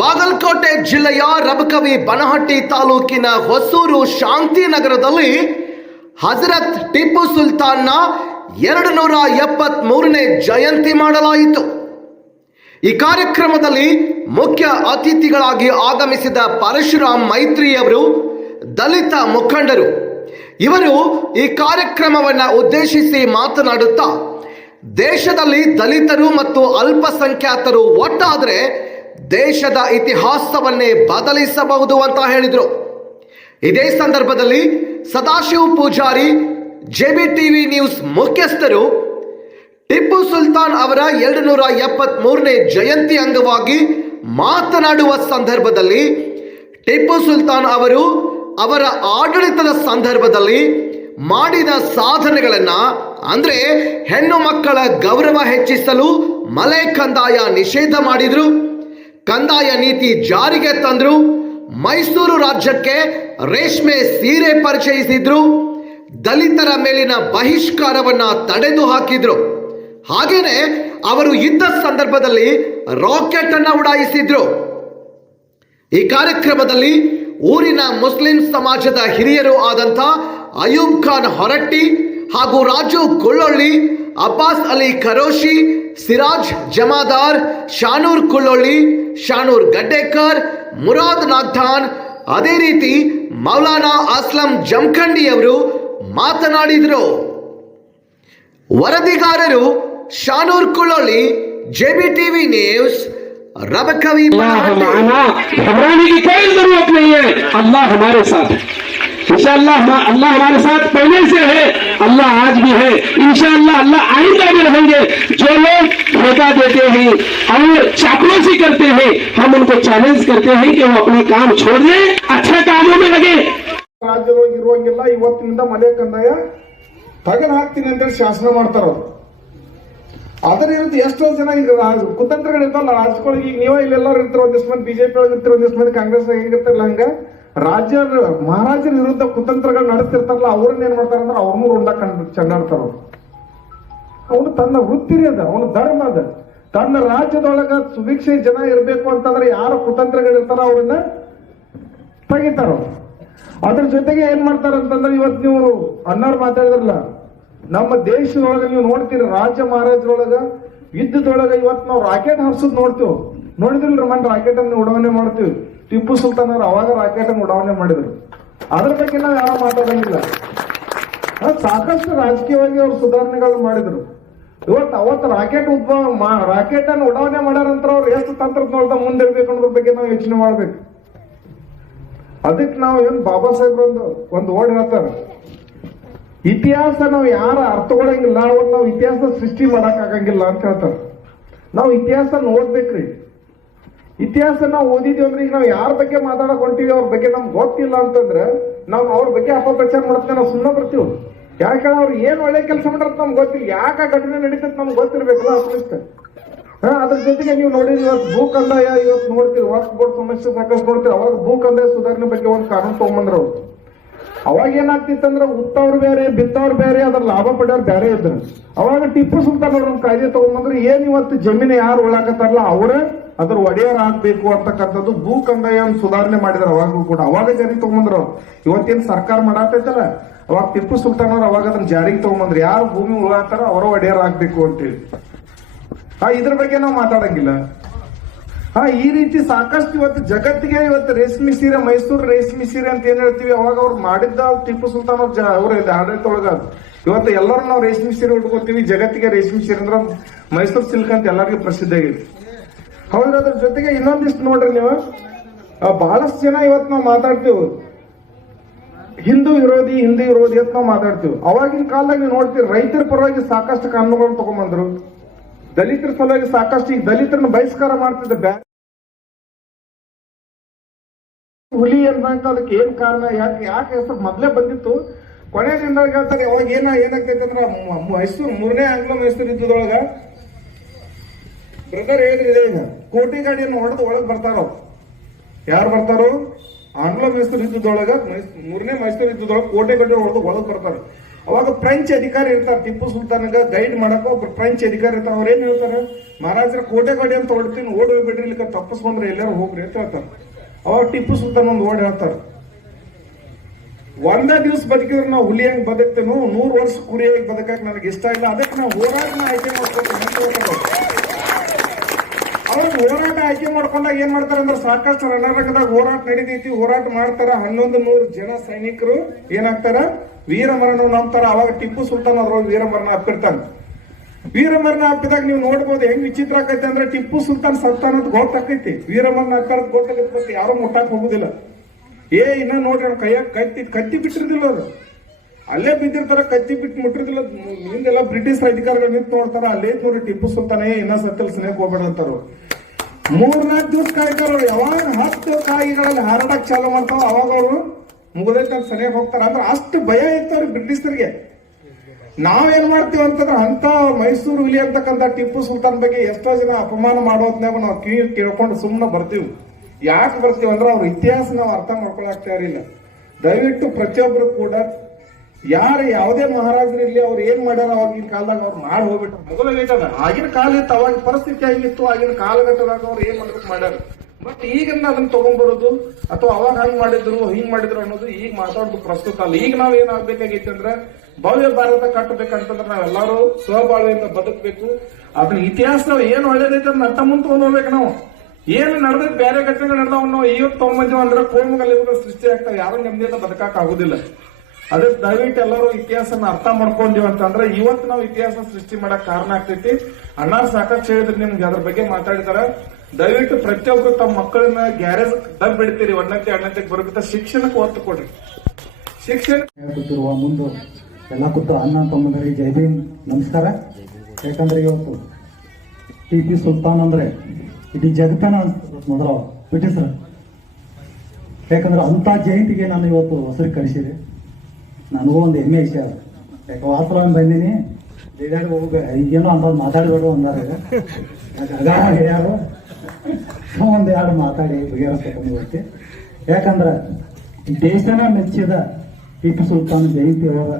ಬಾಗಲಕೋಟೆ ಜಿಲ್ಲೆಯ ರಬಕವಿ ಬನಹಟ್ಟಿ ತಾಲೂಕಿನ ಹೊಸೂರು ಶಾಂತಿನಗರದಲ್ಲಿ ಹಜರತ್ ಟಿಪ್ಪು ಸುಲ್ತಾನ್ನ ಎರಡು ನೂರ ಎಪ್ಪತ್ತ್ ಮೂರನೇ ಜಯಂತಿ ಮಾಡಲಾಯಿತು. ಈ ಕಾರ್ಯಕ್ರಮದಲ್ಲಿ ಮುಖ್ಯ ಅತಿಥಿಗಳಾಗಿ ಆಗಮಿಸಿದ ಪರಶುರಾಮ್ ಮೈತ್ರಿ ಅವರು ದಲಿತ ಮುಖಂಡರು, ಇವರು ಈ ಕಾರ್ಯಕ್ರಮವನ್ನು ಉದ್ದೇಶಿಸಿ ಮಾತನಾಡುತ್ತಾ, ದೇಶದಲ್ಲಿ ದಲಿತರು ಮತ್ತು ಅಲ್ಪಸಂಖ್ಯಾತರು ಒಟ್ಟಾದರೆ ದೇಶದ ಇತಿಹಾಸವನ್ನೇ ಬದಲಿಸಬಹುದು ಅಂತ ಹೇಳಿದರು. ಇದೇ ಸಂದರ್ಭದಲ್ಲಿ Sadashiva Pujari JB TV news ಮುಖ್ಯಸ್ಥರು ಟಿಪ್ಪು ಸುಲ್ತಾನ್ ಅವರ ಎರಡು ನೂರ ಎಪ್ಪತ್ತ್ ಮೂರನೇ ಜಯಂತಿ ಅಂಗವಾಗಿ ಮಾತನಾಡುವ ಸಂದರ್ಭದಲ್ಲಿ ಟಿಪ್ಪು ಸುಲ್ತಾನ್ ಅವರು ಅವರ ಆಡಳಿತದ ಸಂದರ್ಭದಲ್ಲಿ ಮಾಡಿದ ಸಾಧನೆಗಳನ್ನ, ಅಂದ್ರೆ ಹೆಣ್ಣು ಮಕ್ಕಳ ಗೌರವ ಹೆಚ್ಚಿಸಲು ಮಲೆ ಕಂದಾಯ ನಿಷೇಧ ಮಾಡಿದ್ರು. ಕಂದಾಯ ನೀತಿ ಜಾರಿಗೆ ತಂದ್ರು, ಮೈಸೂರು ರಾಜ್ಯಕ್ಕೆ ರೇಷ್ಮೆ ಸೀರೆ ಪರಿಚಯಿಸಿದ್ರು, ದಲಿತರ ಮೇಲಿನ ಬಹಿಷ್ಕಾರವನ್ನ ತಡೆದು ಹಾಕಿದ್ರು. ಹಾಗೇನೆ ಅವರು ಇದ್ದ ಸಂದರ್ಭದಲ್ಲಿ ರಾಕೆಟ್ ಅನ್ನ ಉಡಾಯಿಸಿದ್ರು. ಈ ಕಾರ್ಯಕ್ರಮದಲ್ಲಿ ಊರಿನ ಮುಸ್ಲಿಂ ಸಮಾಜದ ಹಿರಿಯರು ಆದಂಥ ಅಯೂಬ್ ಖಾನ್ ಹೊರಟ್ಟಿ ಹಾಗೂ ರಾಜು ಕುಳ್ಳೊಳ್ಳಿ ಅಬ್ಬಾಸ್ ಅಲಿ ಖರೋಶಿ ಸಿರಾಜ್ ಜಮಾದಾರ್ ಶಾನೂರ್ ಕುಳ್ಳೊಳ್ಳಿ ಶಾನೂರ್ ಗಡ್ಡೇಕರ್ ಮುರಾದ್ ನಾಗ್ಠಾನ್ ಅದೇ ರೀತಿ ಮೌಲಾನಾ ಅಸ್ಲಂ ಜಮಖಂಡಿಯವರು ಮಾತನಾಡಿದರು ವರದಿಗಾರರು Shanoor Kullolli JB TV news Rabakavi Allah Banahatti. माना घबराने की कोई जरूरत नहीं है अल्लाह हमारे साथ है इंशाअल्लाह हम- अल्लाह हमारे साथ पहले से है अल्लाह आज भी है इंशाअल्लाह अल्लाह आइंदा भी रहेंगे जो लोग धोखा देते हैं और चापलूसी करते हैं हम उनको चैलेंज करते हैं कि वो अपने काम छोड़ दें अच्छे कामों में लगे ರಾಜ್ಯದೊಳಗೆ ಇರುವಂಗಿಲ್ಲ ಇವತ್ತಿನಿಂದ ಮನೆ ಕಂದಾಯ ತೆಗೆದು ಹಾಕ್ತೀನಿ ಅಂತೇಳಿ ಶಾಸನ ಮಾಡ್ತಾರ ಅವ್ರು ಅದರ ವಿರುದ್ಧ ಎಷ್ಟೋ ಜನ ಈಗ ರಾ- ಕುತಂತ್ರಗಳು ಇರ್ತಾವಲ್ಲ ರಾಜಕೀಯ ಈಗ ನೀವೇ ಇಲ್ಲೆಲ್ಲರೂ ಇರ್ತೀರ ಒಂದಿಷ್ಟು ಮಂದಿ ಬಿಜೆಪಿ ಒಳಗೆ ಇರ್ತೀರ ಒಂದಿಷ್ಟು ಮಂದಿ ಕಾಂಗ್ರೆಸ್ ಹೆಂಗಿರ್ತಾರಲ್ಲ ಹಂಗ ರಾಜ್ಯ ಮಹಾರಾಜರ ವಿರುದ್ಧ ಕುತಂತ್ರಗಳು ನಡೆಸ್ತಿರ್ತಾರಲ್ಲ, ಅವ್ರನ್ನ ಏನ್ ಮಾಡ್ತಾರ ಅಂದ್ರೆ ಅವ್ರನ್ನೂ ರುಂಡ ಕಂಡು ಅವ್ರು. ಅವನು ತನ್ನ ವೃತ್ತಿರಿ ಅದ, ಅವನು ಧರ್ಮ ಅದ. ತನ್ನ ರಾಜ್ಯದೊಳಗ ಸುಭಿಕ್ಷೆ ಜನ ಇರಬೇಕು ಅಂತಂದ್ರೆ ಯಾರು ಕುತಂತ್ರಗಳು ಇರ್ತಾರ ಅವ್ರನ್ನ ತೆಗಿತಾರ. ಅದ್ರ ಜೊತೆಗೆ ಏನ್ ಮಾಡ್ತಾರ ಅಂತಂದ್ರೆ ಇವತ್ತು ನೀವು ಅನ್ನರ್ ಮಾತಾಡಿದ್ರಲ್ಲ, ನಮ್ಮ ದೇಶದೊಳಗ ನೀವು ನೋಡ್ತೀರಿ ರಾಜ್ಯ ಮಹಾರಾಜರೊಳಗ, ಯುದ್ಧದೊಳಗ ಇವತ್ತು ನಾವು ರಾಕೆಟ್ ಹಾರಿಸೋದು ನೋಡ್ತೀವಿ. ನೋಡಿದ್ರಲ್ರಿ ಮನ್ ರಾಕೆಟ್ ಅನ್ನು ಉಡಾವಣೆ ಮಾಡ್ತೀವಿ. ಟಿಪ್ಪು ಸುಲ್ತಾನ್ ಅವರು ಅವಾಗ ರಾಕೆಟ್ ಅನ್ನು ಉಡಾವಣೆ ಮಾಡಿದ್ರು. ಅದ್ರ ಬಗ್ಗೆ ನಾವು ಯಾರು ಮಾತಾಡಂಗಿಲ್ಲ. ಸಾಕಷ್ಟು ರಾಜಕೀಯವಾಗಿ ಅವ್ರು ಸುಧಾರಣೆಗಳು ಮಾಡಿದ್ರು. ಇವತ್ತು ಅವತ್ತು ರಾಕೆಟ್ ಉದ್ಭವ ರಾಕೆಟ್ ಅನ್ನು ಉಡಾವಣೆ ಮಾಡ್ಯಾರಂತ ಅವ್ರು ಎಷ್ಟು ತಂತ್ರಜ್ಞಾನದ ಮುಂದಿರ್ಬೇಕು ಅನ್ನೋದ್ರ ಬಗ್ಗೆ ನಾವು ಯೋಚನೆ ಮಾಡ್ಬೇಕು. ಅದಕ್ಕೆ ನಾವು ಏನ್ ಬಾಬಾ ಸಾಹೇಬ್ರೊಂದು ಒಂದು ಓಡ್ ಹೇಳ್ತಾರೆ. ಇತಿಹಾಸ ನಾವು ಯಾರ ಅರ್ಥಗೊಳಂಗಿಲ್ಲ ಅವತ್ತು ನಾವು ಇತಿಹಾಸ ಸೃಷ್ಟಿ ಮಾಡಕ್ ಆಗಂಗಿಲ್ಲ ಅಂತ ಹೇಳ್ತಾರೆ. ನಾವು ಇತಿಹಾಸ ಓದ್ಬೇಕ್ರಿ ಇತಿಹಾಸ ನಾವು ಓದಿದೀವಿ ಅಂದ್ರೆ ಈಗ ನಾವು ಯಾರ ಬಗ್ಗೆ ಮಾತಾಡಕ್ ಹೊಂಟಿವಿ ಅವ್ರ ಬಗ್ಗೆ ನಮ್ಗೆ ಗೊತ್ತಿಲ್ಲ ಅಂತಂದ್ರೆ ನಾವು ಅವ್ರ ಬಗ್ಗೆ ಅಪಪ್ರಚಾರ ಮಾಡ್ತೇವೆ ನಾವು ಸುಮ್ಮನೆ ಬರ್ತೀವಿ ಯಾಕಂದ್ರೆ ಅವ್ರು ಏನ್ ಒಳ್ಳೆ ಕೆಲಸ ಮಾಡಿರತ್ ನಮ್ಗೆ ಗೊತ್ತಿಲ್ಲ. ಯಾಕೆ ಆ ಘಟನೆ ನಡೀತದೆ ನಮ್ಗೆ ಗೊತ್ತಿರ್ಬೇಕಲ್ಲ ಅಟ್ಲೀಸ್ಟ್ ಹಾ, ಅದ್ರ ಜೊತೆಗೆ ನೀವು ನೋಡಿದ್ರಿ ಇವತ್ತು ಭೂ ಕಂದಾಯ ಇವತ್ತು ನೋಡ್ತೀರಿ. ವಾಕ್ ಬೋರ್ಡ್ ಸಮಸ್ಯೆ ಸಾಕಷ್ಟು ನೋಡ್ತೀರಿ. ಅವಾಗ ಭೂ ಕಂದಾಯ ಸುಧಾರಣೆ ಬಗ್ಗೆ ಒಂದು ಕಾನೂನು ತಗೊಂಬಂದ್ರ ಅವ್ರು. ಅವಾಗ ಏನಾಗ್ತಿತ್ತಂದ್ರೆ ಉತ್ತವ್ರು ಬೇರೆ, ಬಿತ್ತವ್ರು ಬೇರೆ, ಅದ್ರ ಲಾಭ ಪಡೆಯೋರು ಬೇರೆ ಇದ್ರು. ಅವಾಗ ಟಿಪ್ಪು ಸುಲ್ತಾನ್ ಅವ್ರ ಕಾಯ್ದೆ ತಗೊಂಬಂದ್ರೆ, ಏನ್ ಇವತ್ತು ಜಮೀನು ಯಾರು ಉಳ್ಳಾಕತ್ತಾರಲ್ಲ ಅವರೇ ಅದ್ರ ಒಡೆಯರ್ ಆಗ್ಬೇಕು ಅಂತಕ್ಕಂಥದ್ದು ಭೂ ಕಂದಾಯ ಸುಧಾರಣೆ ಮಾಡಿದ್ರು ಅವಾಗೂ ಕೂಡ. ಅವಾಗ ಜಾರಿಗೆ ತಗೊಂಬಂದ್ರು ಅವ್ರು. ಇವತ್ತೇನ್ ಸರ್ಕಾರ ಮಾಡಾತೈತಲ್ಲ ಅವಾಗ ಟಿಪ್ಪು ಸುಲ್ತಾನ್ ಅವ್ರು ಅವಾಗ ಅದನ್ನ ಜಾರಿಗೆ ತಗೊಂಬಂದ್ರು. ಯಾರು ಭೂಮಿ ಉಳಾತಾರ ಅವರ ಒಡೆಯರ್ ಆಗ್ಬೇಕು ಅಂತೇಳಿ. ಹಾ, ಇದ್ರ ಬಗ್ಗೆ ನಾವು ಮಾತಾಡಂಗಿಲ್ಲ. ಹಾ, ಈ ರೀತಿ ಸಾಕಷ್ಟು ಇವತ್ತು ಜಗತ್ತಿಗೆ ಇವತ್ತು ರೇಷ್ಮೆ ಸೀರೆ, ಮೈಸೂರು ರೇಷ್ಮೆ ಸೀರೆ ಅಂತ ಏನ್ ಹೇಳ್ತೀವಿ, ಅವಾಗ ಅವ್ರು ಮಾಡಿದ್ದ ಟಿಪ್ಪು ಸುಲ್ತಾನ್ ಅವ್ರ ಅವ್ರ ಆಡಳಿತ ಒಳಗ ಇವತ್ತು ಎಲ್ಲರೂ ನಾವು ರೇಷ್ಮೆ ಸೀರೆ ಉಟ್ಕೋತೀವಿ, ಜಗತ್ತಿಗೆ ರೇಷ್ಮೆ ಸೀರೆ ಅಂದ್ರೆ ಮೈಸೂರು ಸಿಲ್ಕ್ ಅಂತ ಎಲ್ಲರಿಗೂ ಪ್ರಸಿದ್ಧ ಆಗೈತಿ ಹೌದ್ರ ಅದ್ರ ಜೊತೆಗೆ ಇನ್ನೊಂದಿಷ್ಟು ನೋಡ್ರಿ ನೀವು. ಬಹಳಷ್ಟು ಜನ ಇವತ್ತು ನಾವು ಮಾತಾಡ್ತೀವಿ. ಹಿಂದೂ ವಿರೋಧಿ ಹಿಂದೂ ವಿರೋಧಿ ಅಂತ ನಾವು ಮಾತಾಡ್ತೀವಿ. ಅವಾಗಿನ ಕಾಲದಾಗ ನೀವು ನೋಡ್ತೀವಿ ರೈತರ ಪರವಾಗಿ ಸಾಕಷ್ಟು ಕಾನೂನುಗಳನ್ನು ತಗೊಂಡ್ಬಂದ್ರು ದಲಿತರ ಸಲುವಾಗಿ ಸಾಕಷ್ಟು ಈಗ ದಲಿತರನ್ನ ಬಹಿಷ್ಕಾರ ಮಾಡ್ತಿದ್ದ ಬ್ಯಾ ಹುಲಿ ಅಂತ ಅದಕ್ಕೆ ಏನ್ ಕಾರಣ? ಯಾಕೆ ಯಾಕೆ ಹೆಸರು ಮೊದಲೇ ಬಂದಿತ್ತು? ಕೊನೆ ದಿನದಾಗ ಹೇಳ್ತಾರೆ, ಅವಾಗ ಏನ ಏನಾಗ್ತೈತೆ ಅಂದ್ರೆ ಮೈಸೂರು ಮೂರನೇ ಆಂಗ್ಲ ಮೈಸೂರು ಯುದ್ಧದೊಳಗ ಬ್ರದರ್ ಇದೆ ಈಗ ಕೋಟಿ ಗಾಡಿಯನ್ನು ಹೊಡೆದು ಒಳಗೆ ಬರ್ತಾರ. ಯಾರು ಬರ್ತಾರೋ? ಆಂಗ್ಲ ಮೈಸೂರು ಯುದ್ಧದೊಳಗ ಮೂರನೇ ಮೈಸೂರು ಯುದ್ಧದೊಳಗೆ ಕೋಟೆ ಗಡ್ಡೆ ಹೊಡೆದು ಒಳಗೆ ಬರ್ತಾರೆ. ಅವಾಗ ಫ್ರೆಂಚ್ ಅಧಿಕಾರಿ ಇರ್ತಾರೆ, ಟಿಪ್ಪು ಸುಲ್ತಾನಗ ಗೈಡ್ ಮಾಡಕ್ಕ ಒಬ್ರು ಫ್ರೆಂಚ್ ಅಧಿಕಾರಿ ಇರ್ತಾರೆ. ಅವ್ರು ಏನ್ ಹೇಳ್ತಾರೆ? ಮಹಾರಾಜರ, ಕೋಟೆ ಗಡಿ ಅಂತ ಹೊಡ್ತೀನಿ ಓಡ್ ಹೋಗ್ಬಿಡ್ರಿ ಇಲ್ಲಿ ತಪ್ಪಸ್ ಬಂದ್ರೆ ಎಲ್ಲರೂ ಹೋಗ್ರಿ ಅಂತ ಹೇಳ್ತಾರೆ. ಅವಾಗ ಟಿಪ್ಪು ಸುಲ್ತಾನ್ ಒಂದು ಓಡಿ ಹೇಳ್ತಾರೆ. ಒಂದೇ ದಿವ್ಸ ಬದುಕಿದ್ರೆ ನಾವು ಹುಲಿಯಂಗ್ ಬದುಕ್ತೇನೋ, ನೂರು ವರ್ಷ ಕುರಿಯಾಗಿ ಬದುಕಕ್ಕೆ ನನಗೆ ಇಷ್ಟ ಇಲ್ಲ, ಅದಕ್ಕೆ ನಾವು ಹೋರಾಟನ ಆಯ್ಕೆ ಮಾಡ್ಕೊಳ್ತೀನಿ ಅಂತ ಹೇಳ್ತಾರೆ ಅವ್ರು. ಅವ್ರಿಗೆ ಹೋರಾಟ ಆಯ್ಕೆ ಮಾಡ್ಕೊಂಡಾಗ ಏನ್ ಮಾಡ್ತಾರ ಅಂದ್ರೆ ಸಾಕಷ್ಟು ರಣರಂಗದಾಗ ಹೋರಾಟ ನಡೀತೈತಿ, ಹೋರಾಟ ಮಾಡ್ತಾರ. ಹನ್ನೊಂದು ನೂರು ಜನ ಸೈನಿಕರು ಏನಾಗ್ತಾರ? ವೀರಮರಣ ನಂಬ್ತಾರ. ಅವಾಗ ಟಿಪ್ಪು ಸುಲ್ತಾನ್ ಅದ್ರೊಳಗೆ ವೀರಮರಣ ಅಪ್ಪಿರ್ತಾನ. ವೀರಮರಣ ಅಪ್ಪಿದಾಗ ನೀವು ನೋಡ್ಬೋದು ಹೆಂಗ್ ವಿಚಿತ್ರ ಆಕೈತಿ ಅಂದ್ರೆ ಟಿಪ್ಪು ಸುಲ್ತಾನ್ ಸತ್ತ ಅನ್ನೋದು ಗೊತ್ತಾಕೈತಿ ವೀರಮರಣ ಹತ್ತಾರದ್ ಗೊತ್ತಾಗತ್ತೆ ಯಾರು ಮುಟ್ಟಾಕ್ ಹೋಗುದಿಲ್ಲ. ಏ, ಇನ್ನ ನೋಡ್ರಿ ಕೈಯಾಗ ಕತ್ತಿ ಕತ್ತಿ ಬಿಟ್ಟಿರ್ದಿಲ್ಲ ಅವ್ರು. ಅಲ್ಲೇ ಬಿದ್ದಿರ್ತಾರ, ಕತ್ತಿ ಬಿಟ್ಟು ಮುಟ್ಟಿರ್ದಿಲ್ಲ. ಹಿಂದೆಲ್ಲ ಬ್ರಿಟಿಷ್ ಅಧಿಕಾರಿಗಳು ನಿಂತು ನೋಡ್ತಾರ. ಅಲ್ಲೇ ನೋಡ್ರಿ ಟಿಪ್ಪು ಸುಲ್ತಾನೇ, ಇನ್ನ ಸತ್ತಲ್ ಸ್ನೇಹ ಹೋಗ್ಬೇಡ ಅಂತಾರು. ಮೂರ್ನಾಲ್ಕು ದಿವಸ ಕಾಯ್ತಾರ ಯಾವಾಗ ಹತ್ತು ಕಾಯಿಗಳಲ್ಲಿ ಹಾರಾಡಕ್ ಚಾಲು ಮಾಡ್ತಾವ ಅವಾಗ ಅವರು ಮುಗದೈತೆ ಅಂತ ಸರಿಯಾಗಿ ಹೋಗ್ತಾರ. ಅಂದ್ರೆ ಅಷ್ಟು ಭಯ ಇತ್ತು ಅವ್ರಿಗೆ ಬ್ರಿಟಿಷರಿಗೆ ನಾವೇನ್ ಮಾಡ್ತೀವಿ ಅಂತಂದ್ರೆ ಅಂತ ಮೈಸೂರು ಹುಲಿ ಅಂತಕ್ಕಂಥ ಟಿಪ್ಪು ಸುಲ್ತಾನ್ ಬಗ್ಗೆ ಎಷ್ಟೋ ಜನ ಅಪಮಾನ ಮಾಡೋದ್ನಾಗ ನಾವು ಕಿವಿ ಕೇಳ್ಕೊಂಡು ಸುಮ್ಮನೆ ಬರ್ತೀವಿ. ಯಾಕೆ ಬರ್ತೀವಿ ಅಂದ್ರೆ ಅವ್ರ ಇತಿಹಾಸ ನಾವು ಅರ್ಥ ಮಾಡ್ಕೊಳಕ್ ತಯಾರಿಲ್ಲ. ದಯವಿಟ್ಟು ಪ್ರತಿಯೊಬ್ಬರು ಕೂಡ ಯಾರು ಯಾವುದೇ ಮಹಾರಾಜರು ಇಲ್ಲಿ ಅವ್ರು ಏನ್ ಮಾಡ್ಯಾರ ಅವಾಗಿನ ಕಾಲದಾಗ ಅವ್ರು ಮಾಡಿ ಹೋಗ್ಬಿಟ್ರು. ಮೊದಲಾಗೈತದ. ಆಗಿನ ಕಾಲ ಇತ್ತು ಅವಾಗ ಪರಿಸ್ಥಿತಿ ಆಗಿತ್ತು ಆಗಿನ ಕಾಲಘಟ್ಟದಾಗ ಅವ್ರು ಏನ್ ಮಾಡ್ಬೇಕು ಮಾಡ್ಯಾರ. ಬಟ್ ಈಗ ಅದನ್ನ ತಗೊಂಡ್ಬರೋದು ಅಥವಾ ಅವಾಗ ಹಂಗ್ ಮಾಡಿದ್ರು, ಹಿಂಗ್ ಮಾಡಿದ್ರು ಅನ್ನೋದು ಈಗ ಮಾತಾಡೋದು ಪ್ರಸ್ತುತ ಅಲ್ಲ. ಈಗ ನಾವ್ ಏನ್ ಆಗ್ಬೇಕಾಗೈತಿ ಅಂದ್ರೆ, ಭವ್ಯ ಭಾರತ ಕಟ್ಟಬೇಕಂತಂದ್ರೆ ನಾವೆಲ್ಲರೂ ಸ್ವಬಾಳ್ವೆಯಿಂದ ಬದುಕಬೇಕು. ಅದನ್ನ ಇತಿಹಾಸ ನಾವು ಏನ್ ಒಳ್ಳೇದೈತೆ ಅದನ್ನ ಅರ್ಥ ಮುಂದೆ ತಗೊಂಡ್ ಹೋಗ್ಬೇಕು ನಾವು. ಏನು ನಡೆದ್ ಬೇರೆ ಘಟನೆಗಳು ನಡೆದವ್ ನಾವು ಇವತ್ತು ತೊಂಬತ್ತು ಅಂದ್ರೆ ಸೃಷ್ಟಿ ಆಗ್ತಾವೆ ಯಾರು ನೆಮ್ಮದಿಯಿಂದ ಬದುಕಕ್ ಆಗುದಿಲ್ಲ. ಅದಕ್ಕೆ ದಯವಿಟ್ಟು ಎಲ್ಲರೂ ಇತಿಹಾಸನ ಅರ್ಥ ಮಾಡ್ಕೊಂಡಿವಿ ಅಂತಂದ್ರೆ ಇವತ್ತು ನಾವು ಇತಿಹಾಸ ಸೃಷ್ಟಿ ಮಾಡಕ್ ಕಾರಣ ಆಗ್ತೈತಿ. ಅಣ್ಣ ಸಾಕಷ್ಟು ಹೇಳಿದ್ರೆ ನಿಮ್ಗೆ ಅದ್ರ ಬಗ್ಗೆ ಮಾತಾಡಿದಾರ. ದಯವಿಟ್ಟು ಪ್ರತಿಯೊಬ್ಬರು ತಮ್ಮ ಮಕ್ಕಳನ್ನ ಗ್ಯಾರೇಜ್ ಡಬ್ ಬಿಡ್ತೀರಿ ಒಂದಕ್ಕೆ ಅಣ್ಣಂತೆ ಬರುತ್ತೆ ಶಿಕ್ಷಣಕ್ಕೆ ಒತ್ತು ಕೊಡ್ರಿ. ಶಿಕ್ಷಣ ಕೂತಿರುವ ಮುಂದೆ ಎಲ್ಲ ಕೂತು ಅಣ್ಣ ತಮ್ಮಂದರಿಗೆ ಜೈ ಭೀಮ್. ನಮಸ್ಕಾರ. ಯಾಕಂದ್ರೆ ಇವತ್ತು ಟಿ ಪಿ ಸುಲ್ತಾನ್ ಅಂದ್ರೆ ಇಡೀ ಜಗತ್ತನ ಮೊದಲ ಬ್ರಿಟಿಷರ್. ಯಾಕಂದ್ರೆ ಅಂತ ಜಯಂತಿಗೆ ನಾನು ಇವತ್ತು ಹೆಸರು ಕಳಿಸಿದೆ ನನಗೂ ಒಂದು ಹೆಮ್ಮೆ ಇಷ್ಟ. ಯಾಕೆ ವಾಸ್ತವ ಬಂದೀನಿ. ಬೇಡಾಡಿ ಹೋಗ್ಬೇಕು. ಈಗೇನೋ ಅಂತ ಮಾತಾಡಬೇಡ ಅಂದಾರ. ಯಾರು? ಒಂದು ಎರಡು ಮಾತಾಡಿ ಬಗೆಹರಿಸ್ಕೊಂಡು ಹೋಗ್ತಿ. ಯಾಕಂದ್ರೆ ದೇಶನ ಮೆಚ್ಚಿದ ಟಿಪ್ಪು ಸುಲ್ತಾನ್ ಜಯಂತಿ ಅವರ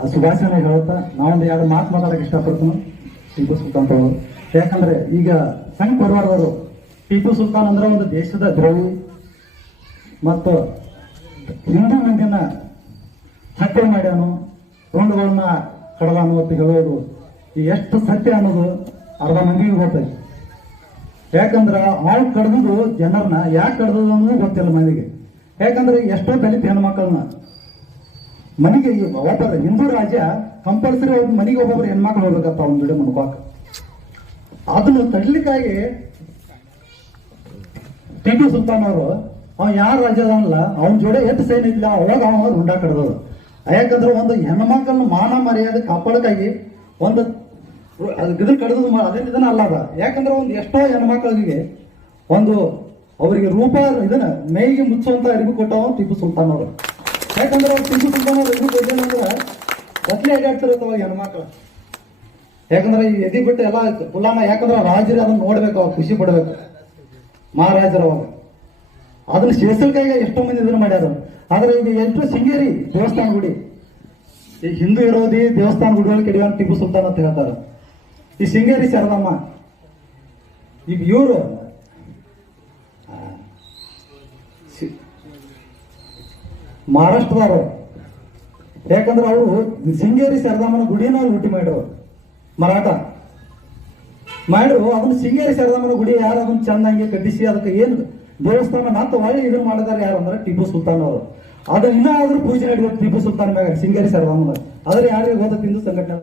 ಆ ಸುಭಾಷಣ ಹೇಳುತ್ತಾ ನಾವೊಂದು ಎರಡು ಮಾತು ಮಾತಾಡಕ್ಕೆ ಇಷ್ಟಪಡ್ತೀನಿ ಟಿಪ್ಪು ಸುಲ್ತಾನ್ ಅವರು. ಯಾಕಂದ್ರೆ ಈಗ ಸಂಘ ಪರಿವಾರದವರು ಟಿಪ್ಪು ಸುಲ್ತಾನ್ ಅಂದ್ರೆ ಒಂದು ದೇಶದ ದ್ರೋಹಿ. ಮತ್ತು ಹಿಂದೂ ಮಂದಿನ ಹತ್ಯೆ ಮಾಡ್ಯಾನು ಗುಂಡುಗಳನ್ನ ಕಡದಾನು ಅಂತ ಹೇಳೋದು ಎಷ್ಟು ಸತ್ಯ ಅನ್ನೋದು ಅರ್ಧ ಮಂದಿಗೆ ಗೊತ್ತೈತಿ. ಯಾಕಂದ್ರೆ ಅವ್ನು ಕಡ್ದು ಜನರನ್ನ, ಯಾಕೆ ಕಡ್ದು ಅನ್ನೋದು ಗೊತ್ತಿಲ್ಲ ಮಂದಿಗೆ ಯಾಕಂದ್ರೆ ಎಷ್ಟೋ ದಲಿತ ಹೆಣ್ಮಕ್ಳನ್ನ, ಮನೆಗೆ ಒಬ್ಬರ ಹಿಂದೂ ರಾಜ್ಯ ಕಂಪಲ್ಸರಿ ಅವ್ರ ಮನೆಗೆ ಒಬ್ಬೊಬ್ರು ಹೆಣ್ಮಕ್ಳು ಹೋಗ್ಬೇಕಪ್ಪ ಅವ್ನ ಬಿಡ ಮನ್ಕೋಕ ಅದನ್ನು ತಡ್ಲಿಕ್ಕಾಗಿ ಟಿ ಸುಲ್ತಾನ್ ಅವರು ಅವ ಯಾರ ರಾಜ್ಯದಲ್ಲ ಅವನ ಜೋಡೆ ಎಷ್ಟು ಸೇನೆ ಇಲ್ಲ ಅವಾಗ ಅವನ ಹುಂಡ ಕಡ್ದದ ಯಾಕಂದ್ರೆ ಒಂದು ಹೆಣ್ಮಕ್ಳನ್ನ ಮಾನ ಮರ್ಯಾದೆ ಕಾಪಾಡೋಕ್ಕಾಗಿ ಒಂದು ಇದ್ರ ಕಡ್ದು ಅದೇನು ಇದನ್ನ ಅಲ್ಲ ಅದ. ಯಾಕಂದ್ರೆ ಒಂದು ಎಷ್ಟೋ ಹೆಣ್ಮಕ್ಳಿಗೆ ಒಂದು ಅವರಿಗೆ ರೂಪ ಇದನ್ನ ಮೇಯ್ಗೆ ಮುಚ್ಚುವಂತ ಅರಿವು ಕೊಟ್ಟವ ಟಿಪ್ಪು ಸುಲ್ತಾನ್ ಅವರು. ಯಾಕಂದ್ರೆ ಅವ್ರು ಟಿಪ್ಪು ಸುಲ್ತಾನ್ ಅವ್ರು ಅರಿವು ಕೊಟ್ಟಿಲ್ಲ ಅಂದ್ರೆ ಹೆಣ್ಮಕ್ಳು. ಯಾಕಂದ್ರೆ ಈ ಎದಿ ಬಿಟ್ಟು ಎಲ್ಲ ಪುಲ್ಲಾನ ಯಾಕಂದ್ರೆ ರಾಜರು ಅದನ್ನ ನೋಡ್ಬೇಕು ಅವಾಗ ಖುಷಿ ಪಡ್ಬೇಕು. ಮಹಾರಾಜರು ಅವಾಗ. ಅದನ್ನ ಶೇಷಲ್ಕಾಯಿಗೆ ಎಷ್ಟೋ ಮಂದಿ ಇದನ್ನ ಮಾಡ್ಯಾರ. ಆದ್ರೆ ಈಗ ಎಂಟು ಸಿಂಗೇರಿ ದೇವಸ್ಥಾನ ಗುಡಿ. ಈ ಹಿಂದೂ ವಿರೋಧಿ ದೇವಸ್ಥಾನ ಗುಡಿಗಳು ಕೆಡಿವಾನ್ ಟಿಪ್ಪು ಸುಲ್ತಾನ್ ಅಂತ ಹೇಳ್ತಾರೆ. ಈ ಸಿಂಗೇರಿ ಶಾರದಮ್ಮ ಈಗ ಇವರು ಮಹಾರಾಷ್ಟ್ರದವರು. ಯಾಕಂದ್ರೆ ಅವರು ಸಿಂಗೇರಿ ಶಾರದಮ್ಮನ ಗುಡಿನ ಅವ್ರು ಹುಟ್ಟಿ ಮಾಡಿರು ಮರಾಠ. ಮಾಡು ಅದನ್ನ ಸಿಂಗೇರಿ ಶಾರದಮ್ಮನ ಗುಡಿ ಯಾರು ಅದನ್ನ ಚೆನ್ನಾಗಿ ಕಟ್ಟಿಸಿ, ಅದಕ್ಕೆ ಏನು ದೇವಸ್ಥಾನ ಮತ್ತು ಒಳ್ಳೆ ಇದನ್ನ ಮಾಡಿದಾರೆ ಯಾರು ಅಂದ್ರೆ ಟಿಪ್ಪು ಸುಲ್ತಾನ್ ಅವರು. ಅದು ಇನ್ನಾದ್ರೂ ಪೂಜೆ ನಡೆಯುತ್ತೆ ಟಿಪ್ಪು ಸುಲ್ತಾನ್ ಮ್ಯಾಗ ಸಿಂಗರಿ ಸರ್ವಾಮ ಆದ್ರೆ ಯಾರಿಗೆ ಗೊತ್ತಿಂದು ಸಂಘಟನೆ